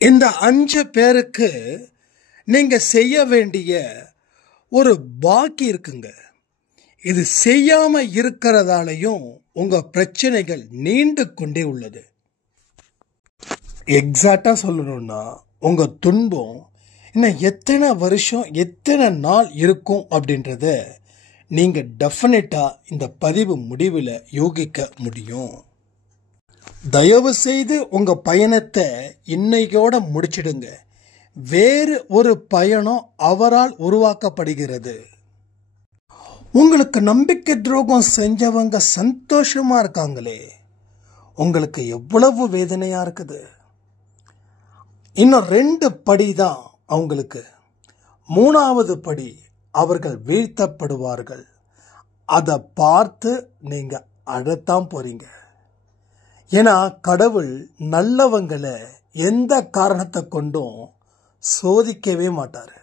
இந்த 5 பேருக்கு நீங்க செய்ய வேண்டிய ஒரு பாக்கி இருக்குங்க. இது செய்யாம இருக்கிறதாலையும் உங்க பிரச்சனைகள் நீண்டு கொண்டே உள்ளது. எக்ஸாக்டா சொல்லணும்னா உங்க துன்பம் இன்னும் எத்தனை வருஷம் எத்தனை நாள் இருக்கும் அப்படின்றத நீங்க டெஃபினட்டா இந்த பதிவு முடிவில் யோகிக்க முடியும். தயவு செய்து உங்க பயணத்தை இன்னையோட முடிச்சிடுங்க. வேறு ஒரு பயணம் அவரால் உருவாக்கப்படுகிறது. உங்களுக்கு நம்பிக்கை துரோகம் செஞ்சவங்க சந்தோஷமா இருக்காங்களே, உங்களுக்கு எவ்வளவு வேதனையா இருக்குது. இன்னும் 2 படி தான் அவங்களுக்கு. 3வது படி அவர்கள் வீழ்த்தப்படுவார்கள். அதை பார்த்து நீங்க அழத்தான் போறீங்க. ஏன்னா கடவுள் நல்லவங்களை எந்த காரணத்தை கொண்டும் சோதிக்கவே மாட்டார்.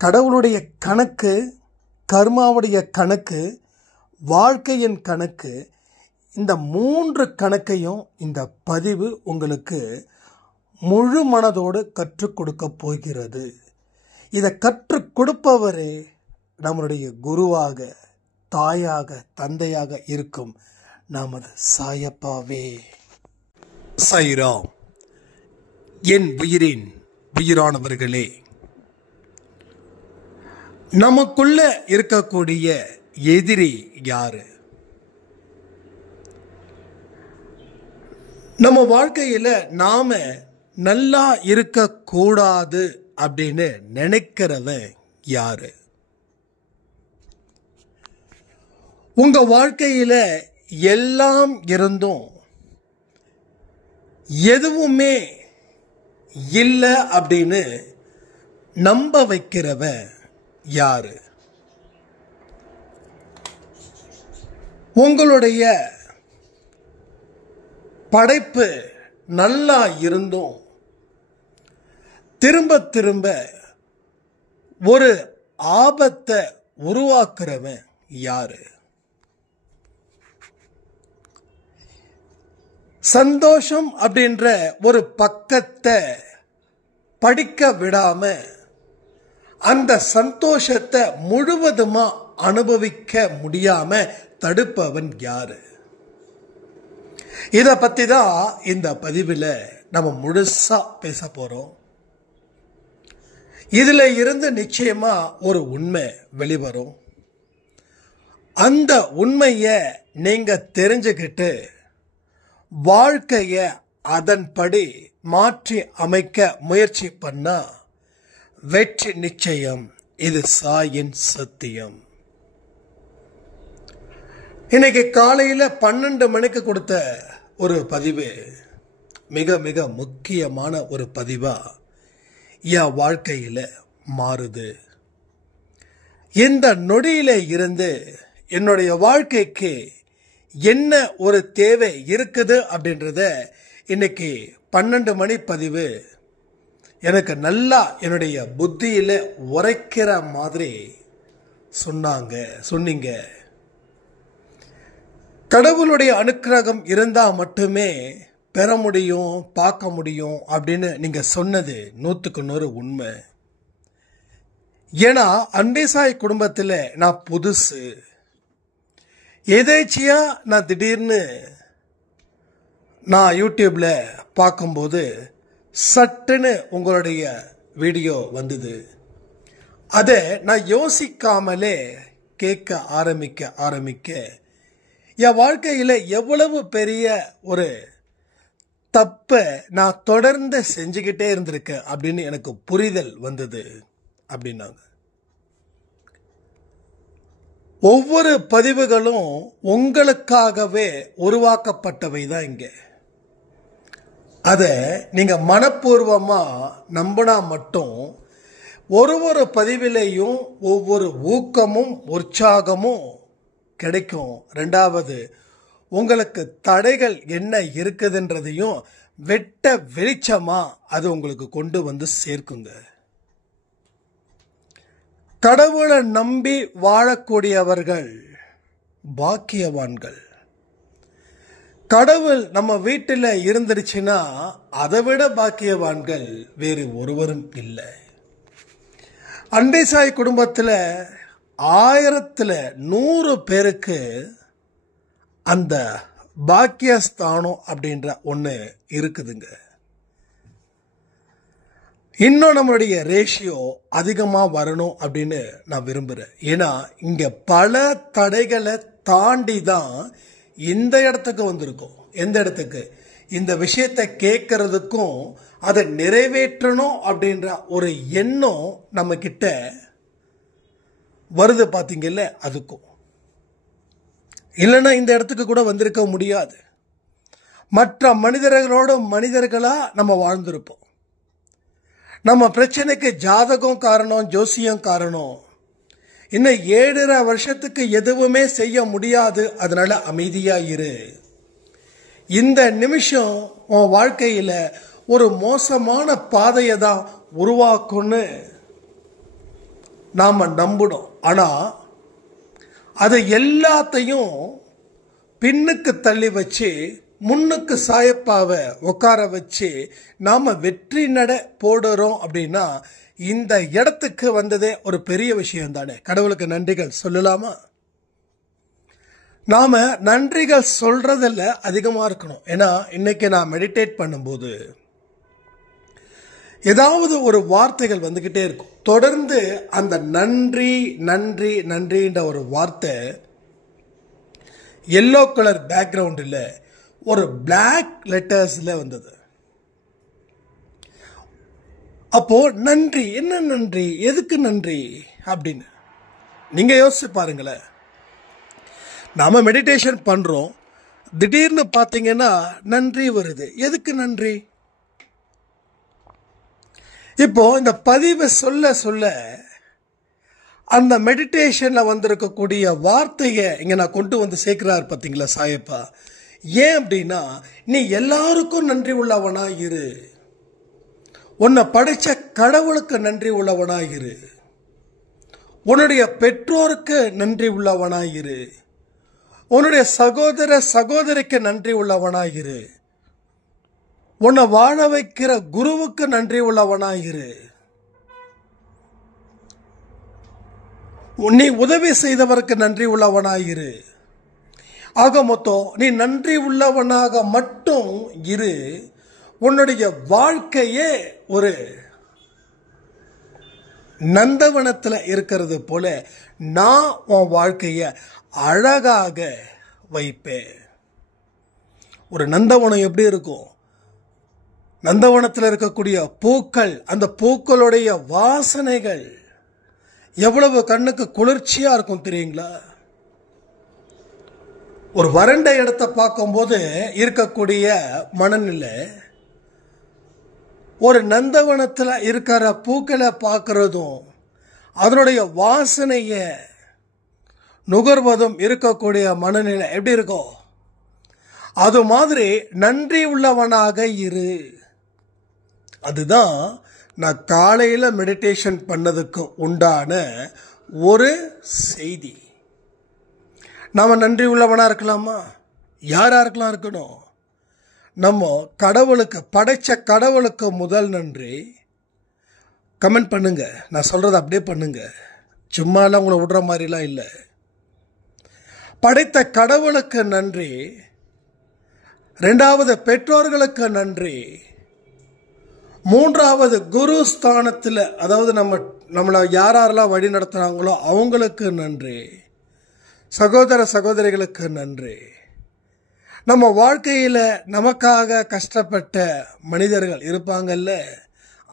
கடவுளுடைய கணக்கு, கர்மாவுடைய கணக்கு, வாழ்க்கையின் கணக்கு, இந்த 3 கணக்கையும் இந்த பதிவு உங்களுக்கு முழு மனதோடு கற்றுக் கொடுக்க போகிறது. இதை கற்றுக் கொடுப்பவரே நம்மளுடைய குருவாக, தாயாக, தந்தையாக இருக்கும் நமது சாயப்பாவே. சாய்ராம். என் உயிரின் உயிரானவர்களே, நமக்குள்ள இருக்கக்கூடிய எதிரி யாரு? நம்ம வாழ்க்கையில நாம நல்லா இருக்கக்கூடாது அப்படின்னு நினைக்கிறவன் யாரு? உங்க வாழ்க்கையில எல்லாம் இருந்தும் எதுவுமே இல்லை அப்படின்னு நம்ப வைக்கிறவன் யாரு? உங்களுடைய படைப்பு நல்லா இருந்தும் திரும்ப திரும்ப ஒரு ஆபத்தை உருவாக்குறவன் யாரு? சந்தோஷம் அப்படின்ற ஒரு பக்கத்தை படிக்க விடாம அந்த சந்தோஷத்தை முழுவதுமா அனுபவிக்க முடியாம தடுப்பவன் யாரு? இத பத்தி தான் இந்த பதிவில் நம்ம முழுசா பேச போறோம். இதுல இருந்து நிச்சயமா ஒரு உண்மை வெளிவரும். அந்த உண்மையை நீங்க தெரிஞ்சுக்கிட்டு வாழ்க்கைய அதன்படி மாற்றி அமைக்க முயற்சி பண்ணா வெற்றி நிச்சயம். இது சாயின் சத்தியம். இன்னைக்கு காலையில 12 மணிக்கு கொடுத்த ஒரு பதிவு மிக மிக முக்கியமான ஒரு பதிவா என் வாழ்க்கையில மாறுது. இந்த நொடியில இருந்து என்னுடைய வாழ்க்கைக்கு என்ன ஒரு தேவை இருக்குது அப்படின்றத இன்னைக்கு 12 மணி பதிவு எனக்கு நல்லா என்னுடைய புத்தியில உரைக்கிற மாதிரி சொன்னீங்க. கடவுளுடைய அனுக்கிரகம் இருந்தா மட்டுமே பெற முடியும், பார்க்க முடியும் அப்படின்னு நீங்க சொன்னது 100க்கு 100 உண்மை. ஏன்னா அன்பேசாய் குடும்பத்தில் நான் புதுசு. எதேச்சியா நான் திடீர்னு நான் யூடியூப்ல பார்க்கும்போது சட்டுன்னு உங்களுடைய வீடியோ வந்தது. அதை நான் யோசிக்காமலே கேட்க ஆரம்பிக்க என் வாழ்க்கையில் எவ்வளவு பெரிய ஒரு தப்பை நான் தொடர்ந்து செஞ்சுக்கிட்டே இருந்திருக்கேன் அப்படின்னு எனக்கு புரிதல் வந்தது அப்படின்னாங்க. ஒவ்வொரு பதிவுகளும் உங்களுக்காகவே உருவாக்கப்பட்டவை தான். இங்க அதை நீங்க மனப்பூர்வமா நம்பினா மட்டும் ஒரு பதிவிலையும் ஒவ்வொரு ஊக்கமும் உற்சாகமும் கிடைக்கும். 2வது, உங்களுக்கு தடைகள் என்ன இருக்குதுன்றதையும் வெட்ட வெளிச்சமா அது உங்களுக்கு கொண்டு வந்து சேர்க்குங்க. கடவுளை நம்பி வாழக்கூடியவர்கள் பாக்கியவான்கள். கடவுள் நம்ம வீட்டில் இருந்துருச்சுன்னா அதை விட பாக்கியவான்கள் வேறு ஒருவரும் இல்லை. அண்டை சாய் குடும்பத்தில் 1000-100 பேருக்கு அந்த பாக்கியஸ்தானம் அப்படின்ற ஒன்று இருக்குதுங்க. இன்னும் நம்மளுடைய ரேஷியோ அதிகமாக வரணும் அப்படின்னு நான் விரும்புகிறேன். ஏன்னா இங்கே பல தடைகளை தாண்டி தான் இந்த இடத்துக்கு வந்திருக்கோம். எந்த இடத்துக்கு? இந்த விஷயத்தை கேட்கறதுக்கும் அதை நிறைவேற்றணும் அப்படின்ற ஒரு எண்ணம் நம்ம கிட்ட வருது பார்த்தீங்கல்ல, அதுக்கும். இல்லைன்னா இந்த இடத்துக்கு கூட வந்திருக்க முடியாது. மற்ற மனிதர்களோட மனிதர்களாக நம்ம வாழ்ந்திருப்போம். நம்ம பிரச்சனைக்கு ஜாதகம் காரணம், ஜோசியம் காரணம். இன்னும் 7.5 வருஷத்துக்கு எதுவுமே செய்ய முடியாது, அதனால அமைதியா இரு. இந்த நிமிஷம் உன் வாழ்க்கையில ஒரு மோசமான பாதையை தான் உருவாக்கும்னு நாம நம்பணும். ஆனா அதை எல்லாத்தையும் பின்னுக்கு தள்ளி வச்சு முன்னுக்கு சாயப்பாவை உட்கார வச்சு நாம வெற்றி நட போடுறோம் அப்படின்னா இந்த இடத்துக்கு வந்ததே ஒரு பெரிய விஷயம் தானே. கடவுளுக்கு நன்றிகள் சொல்லலாமா? நாம நன்றிகள் சொல்றதில் அதிகமா இருக்கணும். ஏன்னா இன்னைக்கு நான் மெடிடேட் பண்ணும்போது ஏதாவது ஒரு வார்த்தைகள் வந்துகிட்டே இருக்கும். தொடர்ந்து அந்த நன்றி நன்றி நன்றின்ற ஒரு வார்த்தை எல்லோ கலர் பேக்ரவுண்டில் ஒரு பிளாக் லெட்டர்ஸ்ல வந்தது. அப்போ நன்றி, என்ன நன்றி, எதுக்கு நன்றி அப்படின்னு நீங்க யோசிச்சு பாருங்களேன். நாம மெடிடேஷன் பண்றோம், திடீர்னு பாத்தீங்கன்னா நன்றி வருது. எதுக்கு நன்றி? இப்போ இந்த பதிவை சொல்ல சொல்ல அந்த மெடிடேஷன்ல வந்திருக்கக்கூடிய வார்த்தையை இங்க நான் கொண்டு வந்து சேர்க்கிறார் பார்த்தீங்களா சாயப்பா. ஏன் அப்படின்னா, நீ எல்லாருக்கும் நன்றி உள்ளவனா இரு. உன்னை படைச்ச கடவுளுக்கு நன்றி உள்ளவனா இரு. உன்னுடைய பெற்றோருக்கு நன்றி உள்ளவனா இரு. உன்னுடைய சகோதர சகோதரிக்கு நன்றி உள்ளவனா இரு. உன்னை வாழ வைக்கிற குருவுக்கு நன்றி உள்ளவனா இரு. நீ உதவி செய்தவருக்கு நன்றி உள்ளவனா இரு. ஆக மொத்தம் நீ நன்றி உள்ளவனாக மட்டும் இரு. உன்னுடைய வாழ்க்கையே ஒரு நந்தவனத்தில் இருக்கிறது போல நான் உன் வாழ்க்கைய அழகாக வைப்பேன். ஒரு நந்தவனம் எப்படி இருக்கும்? நந்தவனத்தில் இருக்கக்கூடிய பூக்கள், அந்த பூக்களுடைய வாசனைகள் எவ்வளவு கண்ணுக்கு குளிர்ச்சியா இருக்கும் தெரியுங்களா? ஒரு வறண்ட இடத்தை பார்க்கும்போது இருக்கக்கூடிய மனநிலை, ஒரு நந்தவனத்தில் இருக்கிற பூக்களை பார்க்கறதும் அதனுடைய வாசனையை நுகர்வதும் இருக்கக்கூடிய மனநிலை எப்படி இருக்கும்? அது மாதிரி நன்றி உள்ளவனாக இரு. அதுதான் நான் காலையில் மெடிடேஷன் பண்ணதுக்கு உண்டான ஒரு செய்தி. நாம நன்றி உள்ளவனா இருக்கலாமா? யாரா இருக்கலாம்? இருக்கணும். நம்ம கடவுளுக்கு, படைச்ச கடவுளுக்கு முதல் நன்றி. கமெண்ட் பண்ணுங்க, நான் சொல்றதை அப்படியே பண்ணுங்க, சும்மாலாம் உங்களை விடுற மாதிரிலாம் இல்லை. படைத்த கடவுளுக்கு நன்றி. 2வது பெற்றோர்களுக்கு நன்றி. 3வது குரு ஸ்தானத்தில், அதாவது நம்மளை யாரெல்லாம் வழி நடத்துனாங்களோ அவங்களுக்கு நன்றி. சகோதர சகோதரிகளுக்கு நன்றி. நம்ம வாழ்க்கையில் நமக்காக கஷ்டப்பட்ட மனிதர்கள் இருப்பாங்கல்ல,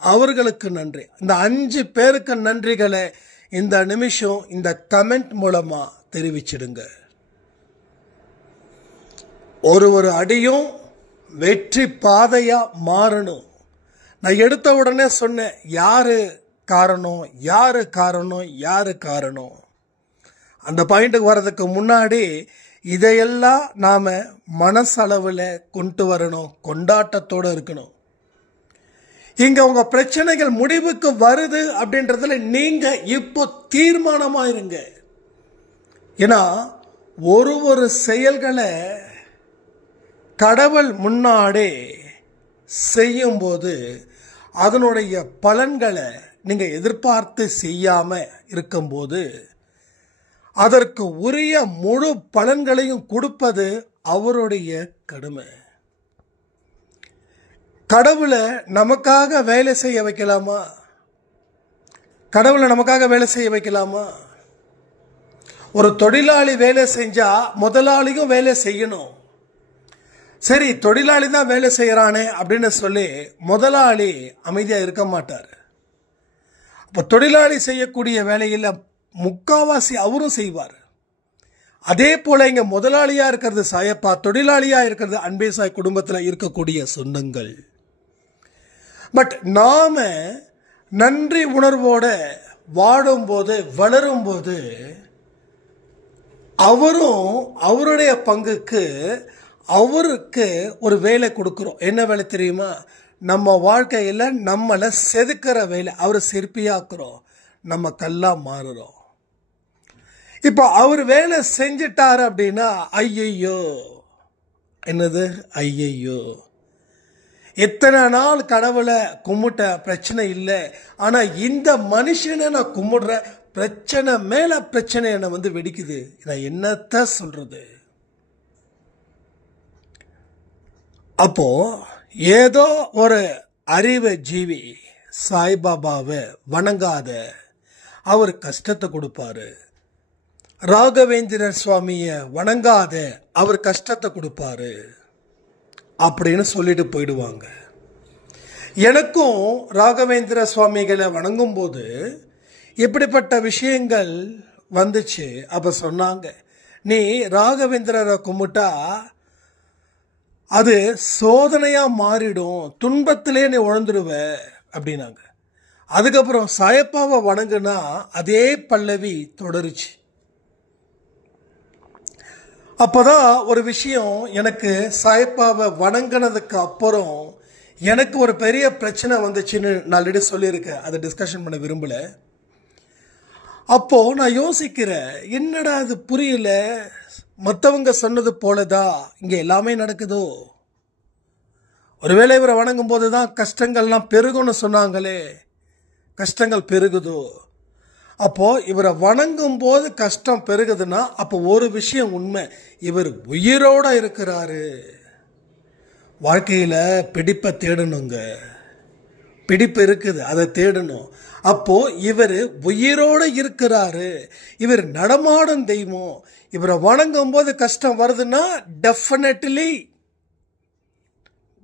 அவர்களுக்கு நன்றி. இந்த 5 பேருக்கு நன்றிகளை இந்த நிமிஷம் இந்த கமெண்ட் மூலமா தெரிவிச்சிடுங்க. ஒரு அடியும் வெற்றி பாதையா மாறணும். நான் எடுத்த உடனே சொன்னேன், யாரு காரணம், யாரு காரணம், யாரு காரணம். அந்த பாயிண்ட்டுக்கு வர்றதுக்கு முன்னாடி இதையெல்லாம் நாம மனசளவில் கொண்டு வரணும், கொண்டாட்டத்தோடு இருக்கணும். இங்க உங்க பிரச்சனைகள் முடிவுக்கு வருது அப்படின்றதுல நீங்க இப்போ தீர்மானமா இருங்க. ஏன்னா ஒரு செயல்களை கடவுள் முன்னாடி செய்யும்போது அதனுடைய பலன்களை நீங்கள் எதிர்பார்த்து செய்யாமல் இருக்கும்போது அதற்கு உரிய முழு பலன்களையும் கொடுப்பது அவருடைய கடமை. கடவுளை நமக்காக வேலை செய்ய வைக்கலாமா? கடவுளை நமக்காக வேலை செய்ய வைக்கலாமா? ஒரு தொழிலாளி வேலை செஞ்சா முதலாளியும் வேலை செய்யணும். சரி, தொழிலாளி தான் வேலை செய்யறானே அப்படின்னு சொல்லி முதலாளி அமைதியா இருக்க மாட்டார். அப்போ தொழிலாளி செய்யக்கூடிய வேலையில் முக்காவாசி அவரும் செய்வார். அதே போல இங்க முதலாளியா இருக்கிறது சாயப்பா, தொழிலாளியா இருக்கிறது அன்பே சாய் குடும்பத்தில் இருக்கக்கூடிய சொந்தங்கள். பட் நாம நன்றி உணர்வோட வாடும்போது வளரும்போது அவரும் அவருடைய பங்குக்கு அவருக்கு ஒரு வேலை கொடுக்குறோம். என்ன வேலை தெரியுமா? நம்ம வாழ்க்கையில் நம்மளை செதுக்கிற வேலை. அவரை சிற்பியாக்குறோம், நம்ம கல்லா மாறுறோம். இப்போ அவர் வேலை செஞ்சிட்டாரு அப்படின்னா ஐயையோ, என்னது ஐயையோ, எத்தனை நாள் கடவுளை கும்பிட்ட பிரச்சனை இல்லை, ஆனா இந்த மனுஷனை நான் கும்பிடுற பிரச்சனை மேல பிரச்சனை என்னை வந்து வெடிக்குது. நான் என்னத்த சொல்றது? அப்போ ஏதோ ஒரு அறிவு ஜீவி சாய்பாபாவை வணங்காத அவர் கஷ்டத்தை கொடுப்பாரு. ராகவேந்திரர் சுவாமிய வணங்காத அவர் கஷ்டத்தை கொடுப்பாரு அப்படின்னு சொல்லிட்டு போயிடுவாங்க. எனக்கும் ராகவேந்திர சுவாமிகளை வணங்கும் போது இப்படிப்பட்ட விஷயங்கள் வந்துச்சு. அப்ப சொன்னாங்க, நீ ராகவேந்திரரை கும்பிட்டா அது சோதனையா மாறிடும், துன்பத்திலே நீ உழந்துடுவ அப்படின்னாங்க. அதுக்கப்புறம் சாயப்பாவை வணங்குனா அதே பல்லவி தொடருச்சு. அப்போதான் ஒரு விஷயம், எனக்கு சாயப்பாவை வணங்கினதுக்கு அப்புறம் எனக்கு ஒரு பெரிய பிரச்சனை வந்துச்சுன்னு நான் ஆல்ரெடி சொல்லியிருக்கேன். அதை டிஸ்கஷன் பண்ண விரும்பல. அப்போ நான் யோசிக்கிறேன், என்னடா அது புரியல, மற்றவங்க சொன்னது போலதான் இங்க எல்லாமே நடக்குதோ? ஒருவேளை இவரை வணங்கும் போதுதான் கஷ்டங்கள்லாம் பெருகும்னு சொன்னாங்களே, கஷ்டங்கள் பெருகுதோ? அப்போ இவரை வணங்கும் போது கஷ்டம் பெருகுதுன்னா அப்போ ஒரு விஷயம் உண்மை, இவர் உயிரோட இருக்கிறாரு. வாழ்க்கையில பிடிப்பை தேடணுங்க, பிடிப்பு இருக்குது, அதை தேடணும். அப்போ இவர் உயிரோட இருக்கிறாரு, இவர் நடமாடும் தெய்வம். இவரை வணங்கும் போது கஷ்டம் வருதுன்னா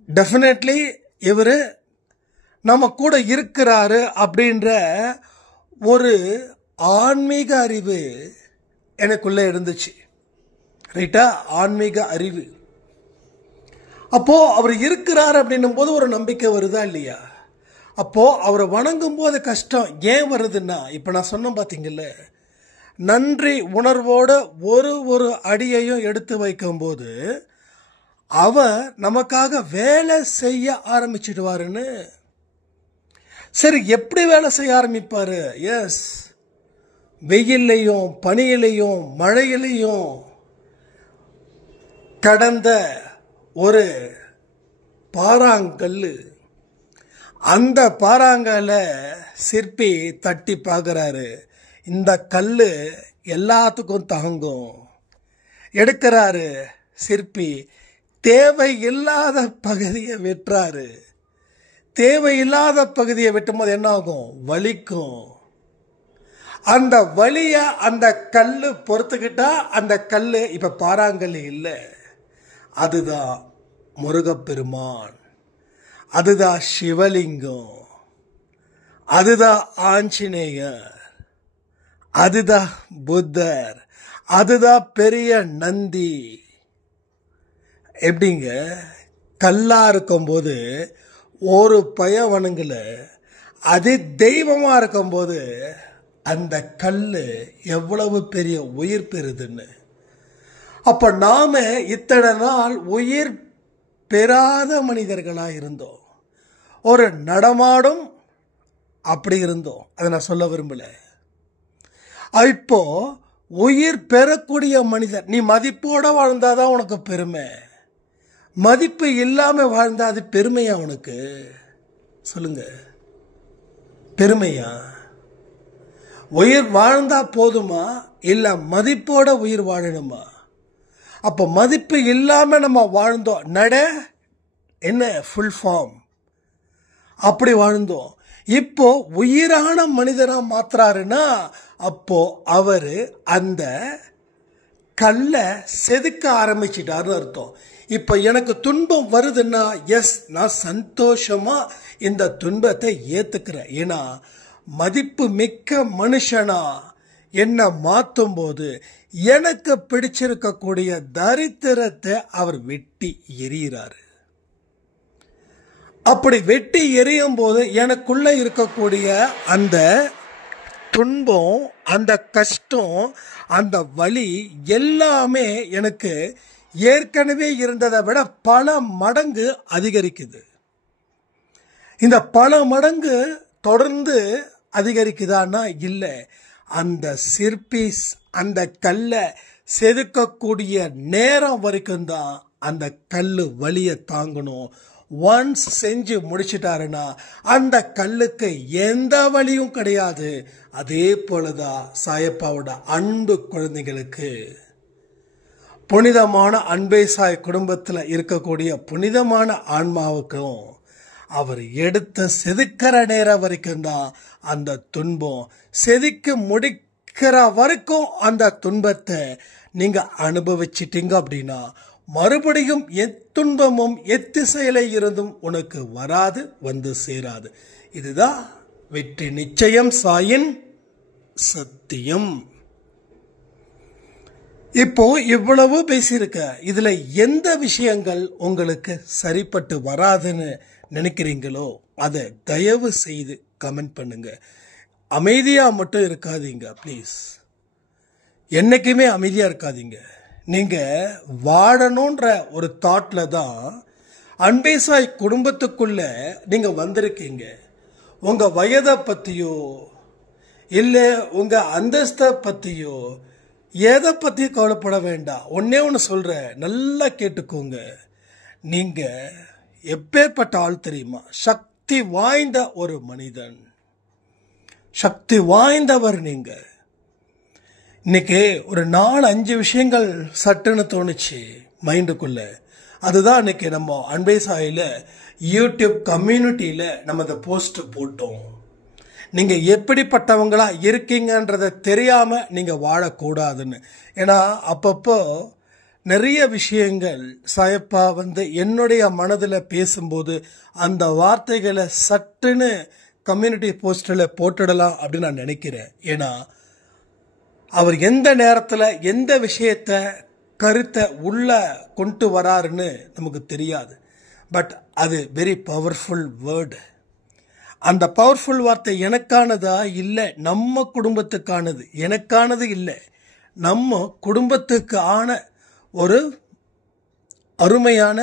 டெஃபினெட்லி இவர் நம்ம கூட இருக்கிறாரு அப்படின்ற ஒரு ஆன்மீக அறிவு எனக்குள்ள இருந்துச்சு. ரைட்டா? ஆன்மீக அறிவு. அப்போ அவர் இருக்கிறார் அப்படின்னும் போது ஒரு நம்பிக்கை வருதா இல்லையா? அப்போ அவரை வணங்கும் போது கஷ்டம் ஏன் வருதுன்னா, இப்ப நான் சொன்ன பாத்தீங்கல்ல, நன்றி உணர்வோட ஒரு அடியையும் எடுத்து வைக்கும் போது அவர் நமக்காக வேலை செய்ய ஆரம்பிச்சிடுவாருன்னு. சரி, எப்படி வேலை செய்ய ஆரம்பிப்பாரு? எஸ், வெயிலையும் பனியிலையும் மழையிலையும் கடந்த ஒரு பாறாங்கல்லு, அந்த பாறாங்கல்ல சிற்பி தட்டி பார்க்கறாரு, இந்த கல்லு எல்லாத்துக்கும் தாங்கும். எடுக்கிறாரு சிற்பி, தேவையில்லாத பகுதியை வெட்டுறாரு. தேவையில்லாத பகுதியை வெட்டும் போது என்ன ஆகும்? வலிக்கும். அந்த வலிய அந்த கல்லு பொறுத்துக்கிட்டா அந்த கல்லு இப்ப பாறாங்கல்லு இல்லை, அதுதான் முருகப்பெருமான், அதுதான் சிவலிங்கம், அதுதான் ஆஞ்சநேயர், அதுதான் புத்தர், அதுதான் பெரிய நந்தி. எப்படிங்க? கல்லா இருக்கும்போது ஒரு பய வணங்கல, அது தெய்வமா இருக்கும்போது அந்த கல்லு எவ்வளவு பெரிய உயிர் பெறுதுன்னு. அப்ப நாம இத்தனை நாள் உயிர் பெறாத மனிதர்களா இருந்தோம், ஒரு நடமாடும் அப்படி இருந்தோம். அதை நான் சொல்ல விரும்பல. இப்போ உயிர் பெறக்கூடிய மனிதர், நீ மதிப்போட வாழ்ந்தாதான் உனக்கு பெருமை, மதிப்பு இல்லாம வாழ்ந்தா அது பெருமையா உனக்கு? சொல்லுங்க, பெருமையா? உயிர் வாழ்ந்தா போதுமா, இல்ல மதிப்போட உயிர் வாழணுமா? அப்ப மதிப்பு இல்லாம நம்ம வாழ்ந்தோம், நட என்ன ஃபுல் ஃபார்ம் அப்படி வாழ்ந்தோம். இப்போ உயிரான மனிதனா மாத்துறாருன்னா அப்போ அவரு அந்த கல்ல செதுக்க ஆரம்பிச்சிட்டாருன்னு அர்த்தம். இப்ப எனக்கு துன்பம் வருதுன்னா எஸ், நான் சந்தோஷமா இந்த துன்பத்தை ஏத்துக்கிறேன். ஏன்னா மதிப்பு மிக்க மனுஷனா என்ன மாத்தும் போது எனக்கு பிடிச்சிருக்கக்கூடிய தரித்திரத்தை அவர் வெட்டி எறிகிறாரு. அப்படி வெட்டி எறியும் போது எனக்குள்ள இருக்கக்கூடிய அந்த துன்பம், அந்த கஷ்டம், அந்த வலி எல்லாமே எனக்கு ஏற்கனவே இருந்ததை விட பல மடங்கு அதிகரிக்குது. இந்த பல மடங்கு தொடர்ந்து அதிகரிக்குதான்னா இல்லை. அந்த சிற்பி அந்த கல்லை செதுக்கக்கூடிய நேரம் வரைக்கும் தான் அந்த கல்லு வலியை தாங்கணும். ஒன்ஸ் செஞ்சு முடிச்சிட்டாருன்னா அந்த கல்லுக்கு எந்த வலியும் கிடையாது. அதே போலதான் சாயப்பாவோட அன்பு குழந்தைகளுக்கு, புனிதமான அன்பே சாய் குடும்பத்தில் இருக்கக்கூடிய புனிதமான ஆன்மாவுக்கும் அவர் எடுத்த செதுக்கிற நேரம் வரைக்கும் தான் அந்த துன்பம். செதுக்கி முடிக்கிற வரைக்கும் அந்த துன்பத்தை நீங்க அனுபவிச்சிட்டீங்க அப்படின்னா மறுபடியும் எத்துன்பமும் எத்திசையில இருந்தும் உனக்கு வராது, வந்து சேராது. இதுதான் வெற்றி நிச்சயம் சாயின் சத்தியம். இப்போ இவ்வளவு பேசியிருக்க, இதுல எந்த விஷயங்கள் உங்களுக்கு சரிப்பட்டு வராதுன்னு நினைக்கிறீங்களோ அதை தயவு செய்து கமெண்ட் பண்ணுங்க. அமைதியா மட்டும் இருக்காதீங்க ப்ளீஸ். என்னைக்குமே அமைதியா இருக்காதீங்க. நீங்க வாழணுன்ற ஒரு தாட்ல தான் அன்பே சாய் குடும்பத்துக்குள்ள நீங்க வந்திருக்கீங்க. உங்க வயதை பத்தியோ இல்ல உங்க அந்தஸ்தை பத்தியோ எதை பத்தி கவலைப்பட வேண்டாம். ஒன்னே ஒன்று சொல்றேன், நல்லா கேட்டுக்கோங்க. நீங்க எப்பேற்பட்ட ஆள் தெரியுமா? சக்தி வாய்ந்த ஒரு மனிதன், சக்தி வாய்ந்தவர் நீங்க. இன்னைக்கு ஒரு 4-5 விஷயங்கள் சட்டுன்னு தோணுச்சு மைண்டுக்குள்ள. அதுதான் இன்னைக்கு நம்ம அன்பே சாயில யூடியூப் கம்யூனிட்டியில நம்ம அந்த போஸ்ட் போட்டோம். நீங்க எப்படிப்பட்டவங்களா இருக்கீங்கன்றத தெரியாம நீங்க வாழக்கூடாதுன்னு. ஏன்னா அப்பப்போ நிறைய விஷயங்கள் சாயப்பா என்னுடைய மனதில் பேசும்போது அந்த வார்த்தைகளை சட்டுன்னு கம்யூனிட்டி போஸ்டில் போட்டுடலாம் அப்படின்னு நான் நினைக்கிறேன். ஏன்னா அவர் எந்த நேரத்தில் எந்த விஷயத்தை கருத்தை உள்ள கொண்டு வராருன்னு நமக்கு தெரியாது. பட் அது வெரி பவர்ஃபுல் வேர்டு. அந்த பவர்ஃபுல் வார்த்தை எனக்கானதா இல்லை, நம்ம குடும்பத்துக்கானது. எனக்கானது இல்லை, நம்ம குடும்பத்துக்கு ஆன ஒரு அருமையான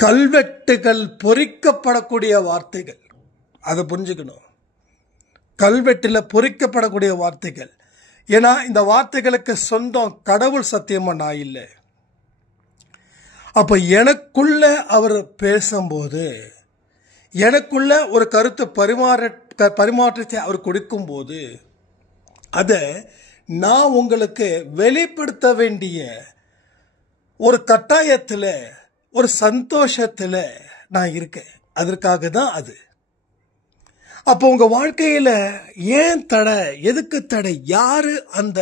கல்வெட்டுகள் பொறிக்கப்படக்கூடிய வார்த்தைகள். அதை புரிஞ்சுக்கணும். கல்வெட்டில் பொறிக்கப்படக்கூடிய வார்த்தைகள். ஏன்னா இந்த வார்த்தைகளுக்கு சொந்தம் கடவுள் சத்தியமா நான் இல்லை. அப்ப எனக்குள்ள அவர் பேசும்போது, எனக்குள்ள ஒரு கருத்து பரிமாற்றத்தை அவர் கொடுக்கும் போது அதை நான் உங்களுக்கு வெளிப்படுத்த வேண்டிய ஒரு கட்டாயத்தில், ஒரு சந்தோஷத்தில் நான் இருக்கேன். அதற்காக தான் அது. அப்போ உங்க வாழ்க்கையில ஏன் தடை, எதுக்கு தடை, யாரு அந்த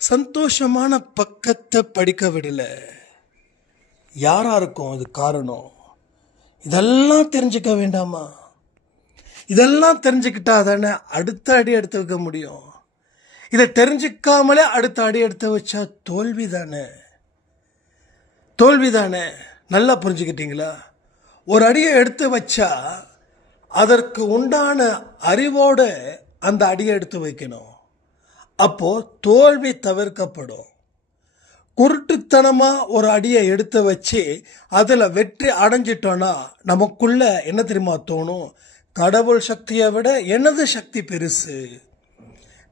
சந்தோஷமான பக்கத்தை படிக்க விடல, யாரா இருக்கும் அது காரணம்? இதெல்லாம் தெரிஞ்சுக்க வேண்டாமா? இதெல்லாம் தெரிஞ்சுக்கிட்டா தானே அடுத்த அடி எடுத்து வைக்க முடியும். இதை தெரிஞ்சுக்காமலே அடுத்த அடி எடுத்து வச்சா தோல்வி தானே, தோல்வி தானே. நல்லா புரிஞ்சுக்கிட்டீங்களா? ஒரு அடியை எடுத்து வச்சா அதற்கு உண்டான அறிவோட அந்த அடியை எடுத்து வைக்கணும். அப்போ தோல்வி தவிர்க்கப்படும். குருட்டுத்தனமா ஒரு அடியை எடுத்து வச்சு அதுல வெற்றி அடைஞ்சிட்டோம்னா நமக்குள்ள என்ன தெரியுமா தோணும்? கடவுள் சக்தியை விட எனது சக்தி பெருசு,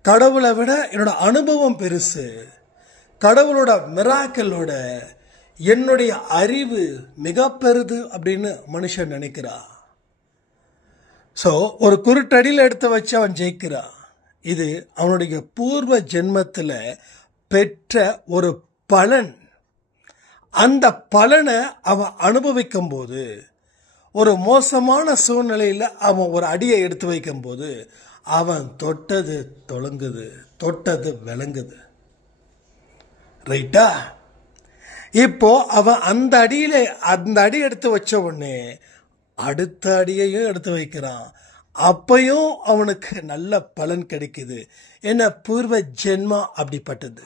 கடவுளை விட என்னோட அனுபவம் பெருசு, கடவுளோட மிராக்கலோட என்னுடைய அறிவு மிக பெருது அப்படின்னு மனுஷன் நினைக்கிறா. ஸோ ஒரு குருட்டடியில் எடுத்து வச்சு அவன் ஜெயிக்கிறான். இது அவனுடைய பூர்வ ஜென்மத்தில் பெற்ற ஒரு பலன். அந்த பலனை அவன் அனுபவிக்கும் போது, ஒரு மோசமான சூழ்நிலையில் அவன் ஒரு அடியை எடுத்து வைக்கும் போது, அவன் தொட்டது தொலங்குது, தொட்டது விளங்குது. ரைட்டா? இப்போ அவன் அந்த அடி எடுத்து வச்ச உடனே அடுத்த அடியையும் எடுத்து வைக்கிறான். அப்பையும் அவனுக்கு நல்ல பலன் கிடைக்குது. என்ன, பூர்வ ஜென்மம் அப்படிப்பட்டது.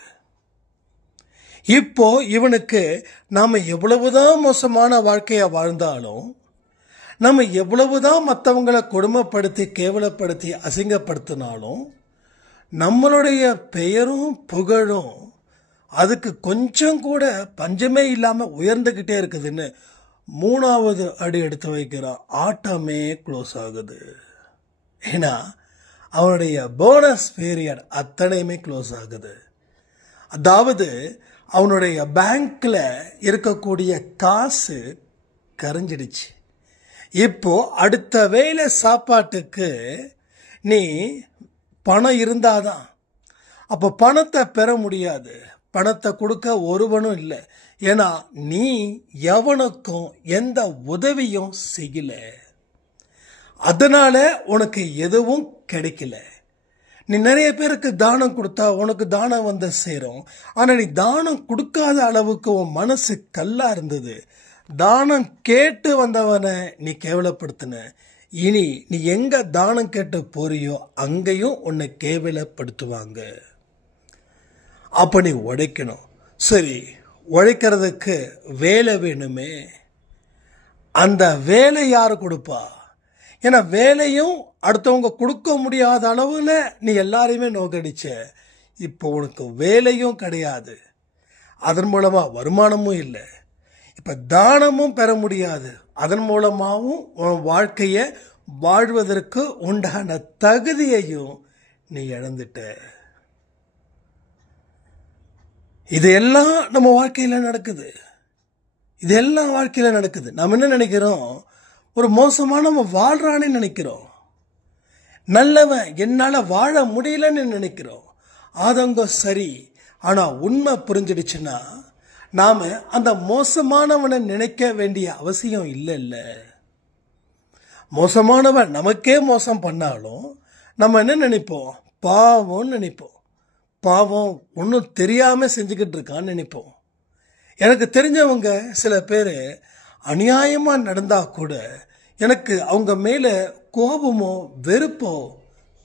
இப்போ இவனுக்கு நாம எவ்வளவுதான் மோசமான வாழ்க்கைய வாழ்ந்தாலும், நம்ம எவ்வளவுதான் மற்றவங்களை கொடுமைப்படுத்தி கேவலப்படுத்தி அசிங்கப்படுத்தினாலும், நம்மளுடைய பெயரும் புகழும் அதுக்கு கொஞ்சம் கூட பஞ்சமே இல்லாம உயர்ந்துகிட்டே இருக்குதுன்னு 3வது அடி எடுத்து வைக்கிறான். ஆட்டமே க்ளோஸ் ஆகுது. ஏன்னா அவனுடைய போனஸ் பீரியட் அத்தனையுமே க்ளோஸ் ஆகுது. அதாவது அவனுடைய பேங்க்ல இருக்கக்கூடிய காசு கரைஞ்சிடுச்சு. இப்போ அடுத்த வேளை சாப்பாட்டுக்கு நீ பணம் இருந்தாதான். அப்போ பணத்தை பெற முடியாது. பணத்தை கொடுக்க ஒருவனும் இல்லை. ஏன்னா நீ எவனுக்கும் எந்த உதவியும் செய்யல. அதனால உனக்கு எதுவும் கிடைக்கல. நீ நிறைய பேருக்கு தானம் கொடுத்தா உனக்கு தானம் வந்து சேரும். ஆனா நீ தானம் கொடுக்காத அளவுக்கு உன் மனசு கல்லா இருந்தது. தானம் கேட்டு வந்தவனை நீ கேவலப்படுத்தின. இனி நீ எங்க தானம் கேட்டு போறியோ அங்கேயும் உன்னை கேவலப்படுத்துவாங்க. அப்ப நீ உழைக்கணும். சரி, உழைக்கிறதுக்கு வேலை வேணுமே. அந்த வேலை யாரு கொடுப்பா? ஏன்னா வேலையும் அடுத்தவங்க கொடுக்க முடியாத அளவுல நீ எல்லாரையுமே நோக்கடிச்ச. இப்போ உனக்கு வேலையும் கிடையாது, அதன் மூலமா வருமானமும் இல்லை. இப்ப தானமும் பெற முடியாது, அதன் மூலமாகவும் உன் வாழ்க்கைய வாழ்வதற்கு உண்டான தகுதியையும் நீ இழந்துட்ட. இதெல்லாம் நம்ம வாழ்க்கையில நடக்குது. இதெல்லாம் வாழ்க்கையில நடக்குது. நம்ம என்ன நினைக்கிறோம்? ஒரு மோசமானவன் வாழ்றான்னு நினைக்கிறோம். நல்லவன் என்னால வாழ முடியலன்னு நினைக்கிறோம். ஆதங்கம் சரி. ஆனா உண்மை புரிஞ்சிடுச்சுன்னா நாம அந்த மோசமானவனை நினைக்க வேண்டிய அவசியம் இல்லை. மோசமானவன் நமக்கே மோசம் பண்ணாலும் நம்ம என்ன நினைப்போம்? பாவம்னு நினைப்போம். பாவம் ஒன்றும் தெரியாம செஞ்சுக்கிட்டு இருக்கான்னு நினைப்போம். எனக்கு தெரிஞ்சவங்க சில பேர் அநியாயமா நடந்தா கூட எனக்கு அவங்க மேல கோபமோ வெறுப்போ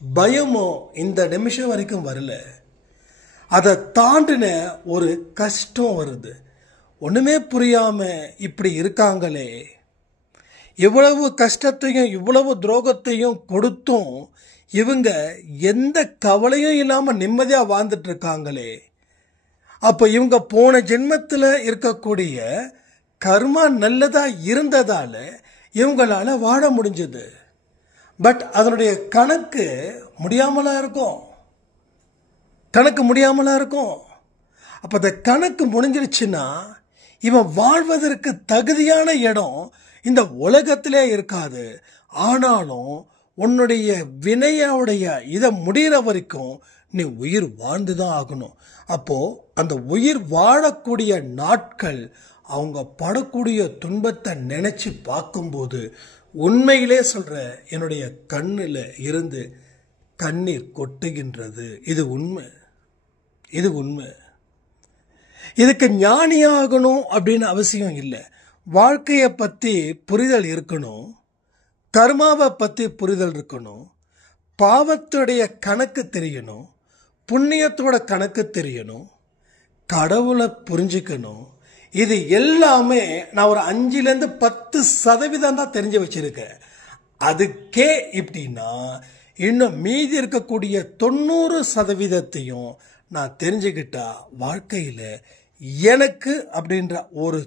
பயமோ இந்த நிமிஷம் வரைக்கும் வரல. அதை தாண்டின ஒரு கஷ்டம் வருது. ஒண்ணுமே புரியாம இப்படி இருக்காங்களே, இவ்வளவு கஷ்டத்தையும் இவ்வளவு துரோகத்தையும் கொடுத்தும் இவங்க எந்த கவலையும் இல்லாம நிம்மதியா வாழ்ந்துட்டு இருக்காங்களே. அப்ப இவங்க போன ஜென்மத்தில் இருக்கக்கூடிய கர்மா நல்லதா இருந்ததால இவங்களால வாழ முடிஞ்சது. பட் அதனுடைய கணக்கு முடியாமலா இருக்கும். அப்ப அந்த கணக்கு முடிஞ்சிருச்சுன்னா இவன் வாழ்வதற்கு தகுதியான இடம் இந்த உலகத்திலே இருக்காது. ஆனாலும் உன்னுடைய வினையோடைய இதை முடிகிற வரைக்கும் நீ உயிர் வாழ்ந்துதான் ஆகணும். அப்போ அந்த உயிர் வாழக்கூடிய நாட்கள் அவங்க படக்கூடிய துன்பத்தை நினைச்சு பார்க்கும்போது உண்மையிலே சொல்ற என்னுடைய கண்ணுல இருந்து கண்ணீர் கொட்டுகின்றது. இது உண்மை. இதுக்கு ஞானியாகணும் அப்படின்னு அவசியம் இல்லை. வாழ்க்கையை பத்தி புரிதல் இருக்கணும், கர்மாவை பத்தி புரிதல் இருக்கணும், பாவத்துடைய கணக்கு தெரியணும், புண்ணியத்தோட கணக்கு தெரியணும், கடவுளை புரிஞ்சுக்கணும். இது எல்லாமே நான் ஒரு 5-10% தான் தெரிஞ்சு வச்சிருக்கேன். அதுக்கே இப்படின்னா இன்னும் மீதி இருக்கக்கூடிய 90% நான் தெரிஞ்சுக்கிட்டா வாழ்க்கையில எனக்கு அப்படின்ற ஒரு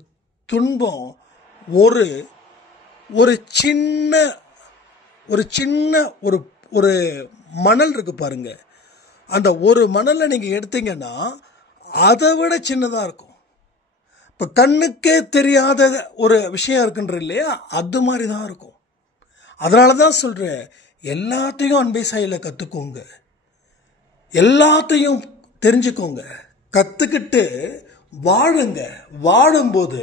துன்பம் ஒரு சின்ன ஒரு மணல் இருக்கு பாருங்க. அந்த ஒரு மணலை நீங்க எடுத்தீங்கன்னா அதை விட சின்னதா இருக்கும். இப்ப கண்ணுக்கே தெரியாத ஒரு விஷயம் இருக்குன்ற இல்லையா, அது மாதிரி தான் இருக்கும். அதனாலதான் சொல்றேன், எல்லாத்தையும் அன்பை சாயில கத்துக்கோங்க, எல்லாத்தையும் தெரிஞ்சுக்கோங்க, கத்துக்கிட்டு வாழுங்க. வாழும்போது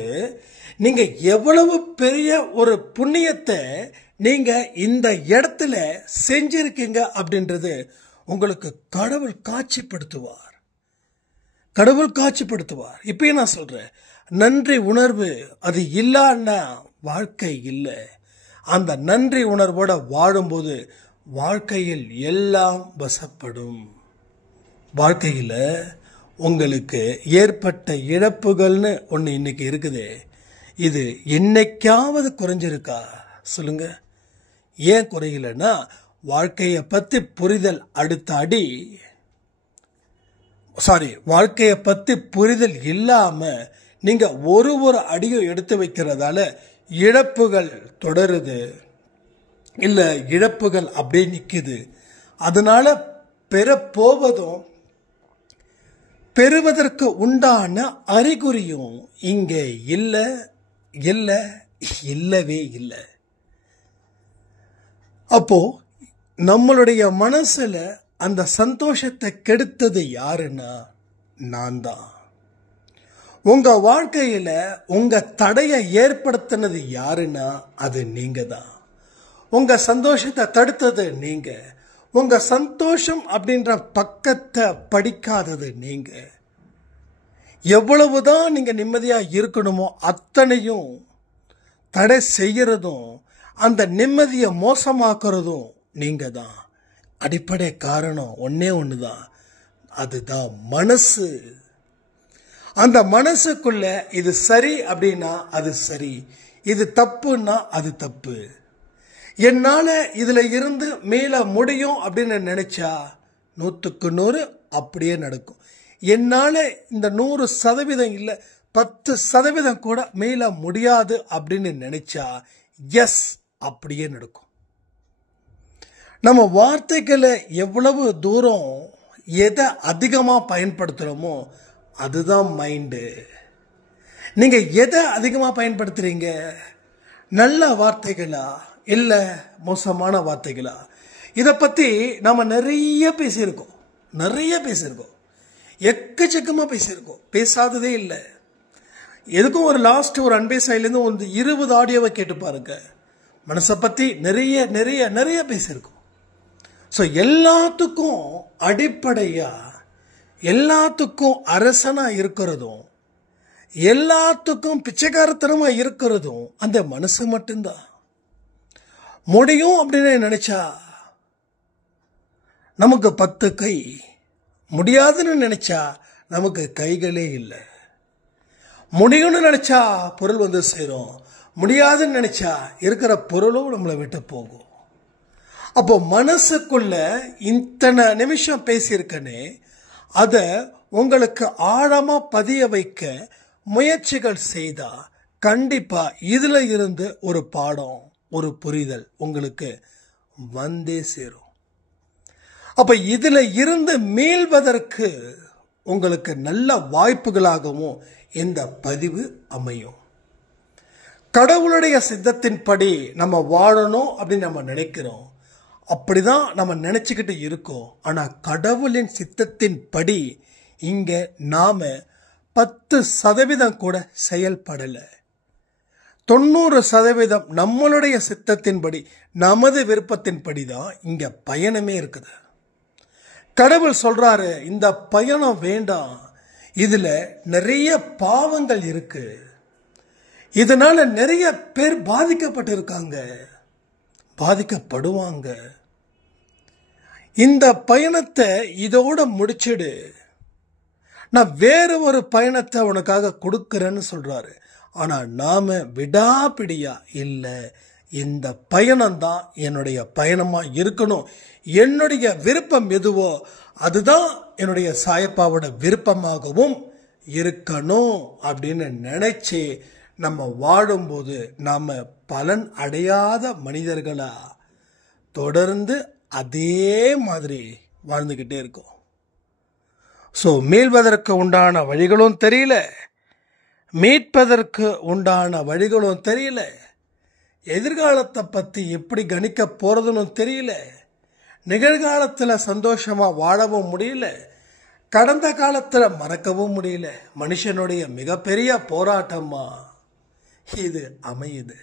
நீங்க எவ்வளவு பெரிய ஒரு புண்ணியத்தை நீங்க இந்த இடத்துல செஞ்சிருக்கீங்க அப்படின்றது உங்களுக்கு கடவுள் காட்சிப்படுத்துவார். கடவுள் காட்சிப்படுத்துவார். இப்பயும் நான் சொல்றேன், நன்றி உணர்வு அது இல்லைன்னா வாழ்க்கை இல்லை. அந்த நன்றி உணர்வோட வாழும்போது வாழ்க்கையில் எல்லாம் வசப்படும். வாழ்க்கையில் உங்களுக்கு ஏற்பட்ட இழப்புகள்னு ஒன்று இன்னைக்கு இருக்குது. இது என்னைக்காவது குறைஞ்சிருக்கா சொல்லுங்க? ஏன் குறையலன்னா, வாழ்க்கையை பத்தி புரிதல் அடுத்த அடி, வாழ்க்கையை பத்தி புரிதல் இல்லாம நீங்க ஒரு அடியும் எடுத்து வைக்கிறதால இழப்புகள் தொடருது, இல்ல இழப்புகள் அப்படியே நிக்குது. அதனால பெறப்போவதும் பெறுவதற்கு உண்டான அறிகுறியும் இங்கே இல்லவே இல்லை. அப்போ நம்மளுடைய மனசுல அந்த சந்தோஷத்தை கெடுத்தது யாருன்னா நான் தான். உங்க வாழ்க்கையில உங்க தடையை ஏற்படுத்தினது யாருன்னா அது நீங்க தான். உங்க சந்தோஷத்தை தடுத்தது நீங்க. உங்க சந்தோஷம் அப்படின்ற பக்கத்தை படிக்காதது நீங்க. எவ்வளவுதான் நீங்க நிம்மதியா இருக்கணுமோ அத்தனையும் தடை செய்யறதும் அந்த நிம்மதியை மோசமாக்குறதும் நீங்க தான். அடிப்படை காரணம் ஒன்னே ஒண்ணுதான், அதுதான் மனசு. அந்த மனசுக்குள்ள இது சரி அப்படின்னா அது சரி, இது தப்புன்னா அது தப்பு. என்னால இதுல இருந்து மேல முடியும் அப்படின்னு நினைச்சா 100க்கு 100 அப்படியே நடக்கும். என்னால இந்த 100% இல்ல 10% கூட மேல முடியாது அப்படின்னு நினைச்சா எஸ் அப்படியே நடக்கும். நம்ம வார்த்தைகளை எவ்வளவு தூரம் எதை அதிகமா பயன்படுத்துறோமோ அதுதான் மைண்டு. நீங்க எதை அதிகமா பயன்படுத்துறீங்க? நல்ல வார்த்தைகளா இல்ல மோசமான வார்த்தைகளா? இத பத்தி நாம நிறைய பேசியிருக்கோம், எக்கச்சக்கமா பேசியிருக்கோம், பேசாததே இல்லை. எதுக்கும் ஒரு லாஸ்ட் ஒரு அன்பே சாயிலிருந்து ஒரு 20 ஆடியோவை கேட்டு பாருங்க. மனசை பத்தி நிறைய நிறைய நிறைய பேசியிருக்கோம். ஸோ எல்லாத்துக்கும் அடிப்படையா, எல்லாத்துக்கும் அரசனா இருக்கிறதும், எல்லாத்துக்கும் பிச்சைக்காரத்தனமா இருக்கிறதும் அந்த மனசு மட்டும்தான். முடியும் அப்படின்னு நினைச்சா நமக்கு 10 கை, முடியாதுன்னு நினைச்சா நமக்கு கைகளே இல்லை. முடியும்னு நினைச்சா பொருள் வந்து சேரும், முடியாதுன்னு நினைச்சா இருக்கிற பொருளும் நம்மளை விட்டு போகும். அப்போ மனசுக்குள்ள இத்தனை நிமிஷம் பேசியிருக்கனே, அத உங்களுக்கு ஆழமா பதிய வைக்க முயற்சிகள் செய்தா கண்டிப்பா இதுல இருந்து ஒரு பாடம், ஒரு புரிதல் உங்களுக்கு வந்தே சேரும். அப்ப இதுல இருந்து மீள்வதற்கு உங்களுக்கு நல்ல வாய்ப்புகளாகவும் இந்த பதிவு அமையும். கடவுளுடைய சித்தத்தின்படி நம்ம வாழணும் அப்படின்னு நம்ம நினைக்கிறோம், அப்படிதான் நம்ம நினைச்சுக்கிட்டு இருக்கோம். ஆனா கடவுளின் சித்தத்தின் படி இங்க நாம 10% கூட செயல்படல. 90% நம்மளுடைய சித்தத்தின்படி, நமது விருப்பத்தின்படி தான் இங்க பயணமே இருக்குது. கடவுள் சொல்றாரு, இந்த பயணம் வேண்டாம், இதுல நிறைய பாவங்கள் இருக்கு, இதனால நிறைய பேர் பாதிக்கப்பட்டிருக்காங்க, பாதிக்கப்படுவாங்க. இந்த பயணத்தை இதோட முடிச்சிடு, நான் வேற ஒரு பயணத்தை உனக்காக கொடுக்கிறேன்னு சொல்றாரு. ஆனா நாம விடாப்பிடியா இல்ல, இந்த பயணம் தான் என்னுடைய பயணமா இருக்கணும், என்னுடைய விருப்பம் எதுவோ அதுதான் என்னுடைய சாயப்பாவோட விருப்பமாகவும் இருக்கணும் அப்படின்னு நினைச்சு நம்ம வாழும்போது நாம பலன் அடையாத மனிதர்களா தொடர்ந்து அதே மாதிரி வாழ்ந்துகிட்டே இருக்கோம். ஸோ மீள்வதற்கு உண்டான வழிகளும் தெரியல, மீட்பதற்கு உண்டான வழிகளும் தெரியல, எதிர்காலத்தை பற்றி எப்படி கணிக்க போகிறதுன்னு தெரியல, நிகழ்காலத்தில் சந்தோஷமாக வாழவும் முடியல, கடந்த காலத்தில் மறக்கவும் முடியல. மனுஷனுடைய மிகப்பெரிய போராட்டமா இது அமையுது.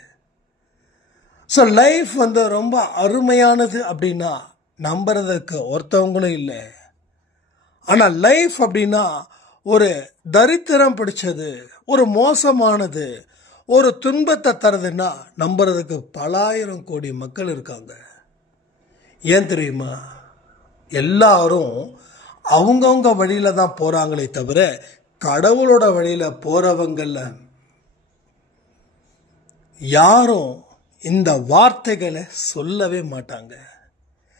ஸோ லைஃப் ரொம்ப அருமையானது அப்படின்னா நம்புறதுக்கு ஒருத்தவங்களும் இல்லை. ஆனால் லைஃப் அப்படின்னா ஒரு தரித்திரம் பிடிச்சது, ஒரு மோசமானது, ஒரு துன்பத்தை தருதுன்னா நம்புறதுக்கு பலாயிரம் கோடி மக்கள் இருக்காங்க. ஏன் தெரியுமா? எல்லாரும் அவங்கவுங்க வழியில தான் போறாங்களே தவிர கடவுளோட வழியில போறவங்கள யாரும் இந்த வார்த்தைகளை சொல்லவே மாட்டாங்க.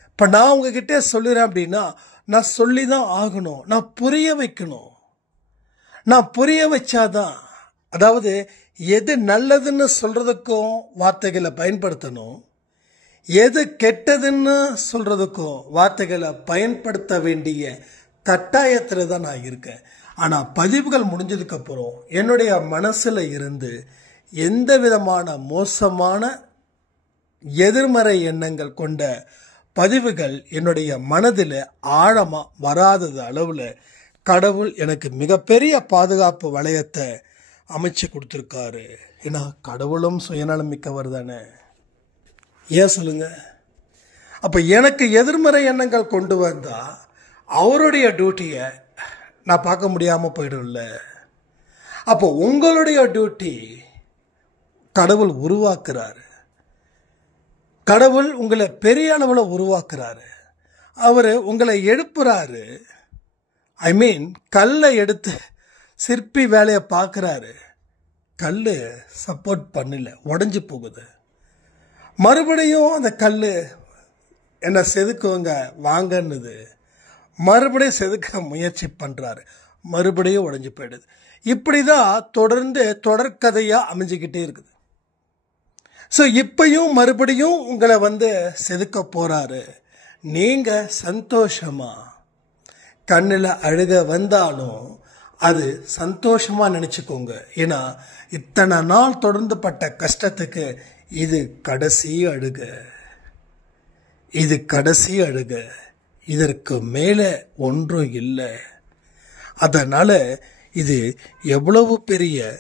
இப்ப நான் உங்ககிட்ட சொல்லுறேன் அப்படின்னா நான் சொல்லிதான் ஆகணும், நான் புரிய வைக்கணும். நான் புரிய வச்சாதான், அதாவது எது நல்லதுன்னு சொல்றதுக்கும் வார்த்தைகளை பயன்படுத்தணும், எது கெட்டதுன்னு சொல்றதுக்கும் வார்த்தைகளை பயன்படுத்த வேண்டிய கட்டாயத்தில் தான் நான் இருக்கேன். ஆனால் பதிவுகள் முடிஞ்சதுக்கு அப்புறம் என்னுடைய மனசில் இருந்து எந்த விதமான மோசமான எதிர்மறை எண்ணங்கள் கொண்ட பதிவுகள் என்னுடைய மனதில் ஆழமாக வராதது அளவில் கடவுள் எனக்கு மிகப்பெரிய பாதுகாப்பு வளையத்தை அமைச்சு கொடுத்துருக்காரு. ஏன்னா கடவுளும் சுயநலமிக்கவர் தானே. ஏன் சொல்லுங்க? அப்போ எனக்கு எதிர்மறை எண்ணங்கள் கொண்டு வந்தா அவருடைய டியூட்டியை நான் பார்க்க முடியாமல் போயிடும்ல. அப்போ உங்களுடைய டியூட்டி கடவுள் உருவாக்குறாரு. கடவுள் உங்களை பெரிய அளவில் உருவாக்குறாரு. அவர் உங்களை எழுப்புறாரு. ஐ மீன் கல்லை எடுத்து சிற்பி வேலையை பார்க்குறாரு. கல் சப்போர்ட் பண்ணல, உடஞ்சி போகுது. மறுபடியும் அந்த கல் என்ன செதுக்குவங்க வாங்கன்னுது, மறுபடியும் செதுக்க முயற்சி பண்ணுறாரு, மறுபடியும் உடஞ்சி போயிடுது. இப்படி தான் தொடர்ந்து தொடர்கதையாக அமைஞ்சிக்கிட்டே இருக்குது. ஸோ இப்பையும் மறுபடியும் உங்களை செதுக்க போகிறாரு. நீங்கள் சந்தோஷமாக கண்ணில் அழுக வந்தாலும் அது சந்தோஷமாக நினச்சிக்கோங்க. ஏன்னா இத்தனை நாள் தொடர்ந்து பட்ட கஷ்டத்துக்கு இது கடைசி அழுக, இது கடைசி அழுக, இதற்கு மேலே ஒன்றும் இல்லை. அதனால் இது எவ்வளவு பெரிய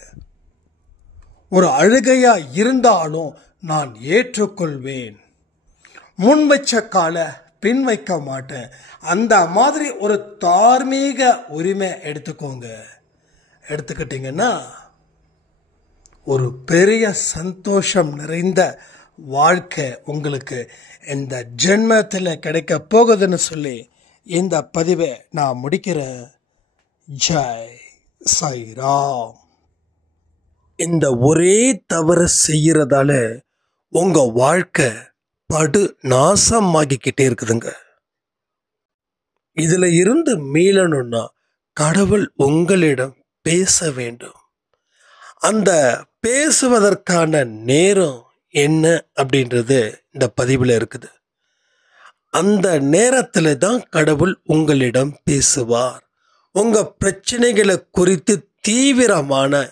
ஒரு அழுகையா இருந்தாலும் நான் ஏற்றுக்கொள்வேன். முன் வச்ச கால பின் வைக்க மாட்டேன். அந்த மாதிரி ஒரு தார்மீக உரிமை எடுத்துக்கோங்க. எடுத்துக்கிட்டீங்கன்னா ஒரு பெரிய சந்தோஷம் நிறைந்த வாழ்க்கை உங்களுக்கு இந்த ஜென்மத்தில் கிடைக்க போகுதுன்னு சொல்லி இந்த பதிவை நான் முடிக்கிறேன். ஜெய் சாய்ராம். இந்த ஒரே தவறு செய்யறதால உங்க வாழ்க்கை படு நாசமாகிக்கிட்டே இருக்குதுங்க. இதுல இருந்து மீளணும்னா கடவுள் உங்களிடம் பேச வேண்டும். அந்த பேசுவதற்கான நேரம் என்ன அப்படின்றது இந்த பதிவில் இருக்குது. அந்த நேரத்தில் தான் கடவுள் உங்களிடம் பேசுவார். உங்க பிரச்சனைகளை குறித்து தீவிரமான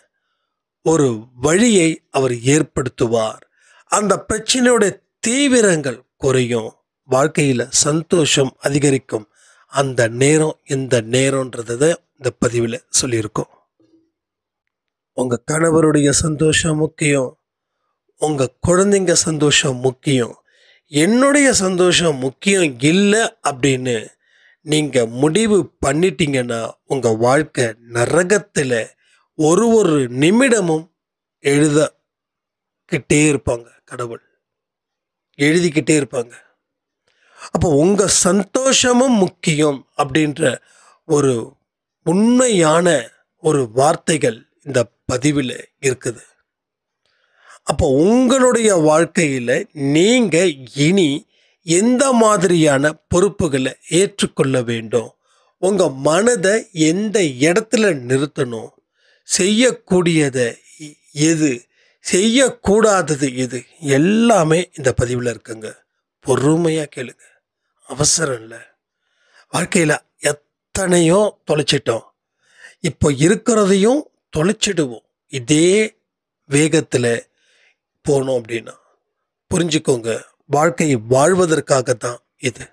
ஒரு வழியை அவர் ஏற்படுத்துவார். அந்த பிரச்சனையோட தீவிரங்கள் குறையும், வாழ்க்கையில் சந்தோஷம் அதிகரிக்கும். அந்த நேரம் எந்த நேரம்ன்றத இந்த பதிவில் சொல்லியிருக்கோம். உங்கள் கணவருடைய சந்தோஷம் முக்கியம், உங்கள் குழந்தைங்க சந்தோஷம் முக்கியம், என்னுடைய சந்தோஷம் முக்கியம் இல்லை அப்படின்னு நீங்கள் முடிவு பண்ணிட்டீங்கன்னா உங்கள் வாழ்க்கை நரகத்தில் ஒரு நிமிடமும் எழுதக்கிட்டே இருப்பாங்க. கடவுள் எழுதிக்கிட்டே இருப்பாங்க. அப்போ உங்கள் சந்தோஷமும் முக்கியம் அப்படின்ற ஒரு உண்மையான ஒரு வார்த்தைகள் இந்த பதிவில் இருக்குது. அப்போ உங்களுடைய வாழ்க்கையில் நீங்கள் இனி எந்த மாதிரியான பொறுப்புகளை ஏற்றுக்கொள்ள வேண்டும், உங்கள் மனதை எந்த இடத்துல நிறுத்தணும், செய்யக்கூடியதை எது, செய்யக்கூடாதது எது, எல்லாமே இந்த பதிவில் இருக்குங்க. பொறுமையாக கேளுங்க, அவசரம் இல்லை. வாழ்க்கையில் அத்தனையும் தொலைச்சிட்டோம். இப்போ இருக்கிறதையும் தொலைச்சிடுவோம். இதே வேகத்தில் போனோம் அப்படின்னா புரிஞ்சுக்கோங்க, வாழ்க்கையை வாழ்வதற்காக தான் இது.